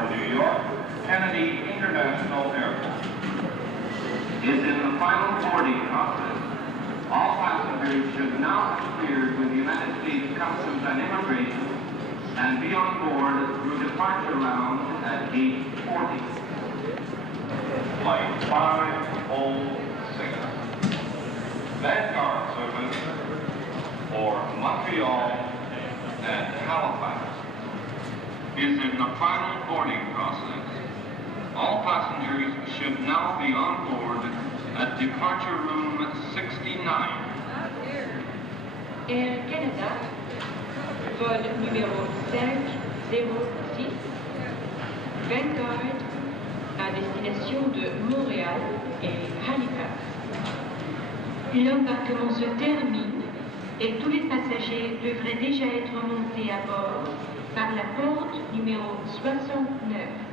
for New York Kennedy International Airport is in the final boarding process. All passengers should now have cleared with the United States Customs and Immigration and be on board through departure lounge at gate 40. Flight 506. Vanguard service for Montreal and Halifax is in the final boarding process. All passengers should now be on board at departure room 69. Air Canada, vol numéro 506, Vanguard, à destination de Montréal et Halifax. L'embarquement se termine et tous les passagers devraient déjà être montés à bord par la porte numéro 69.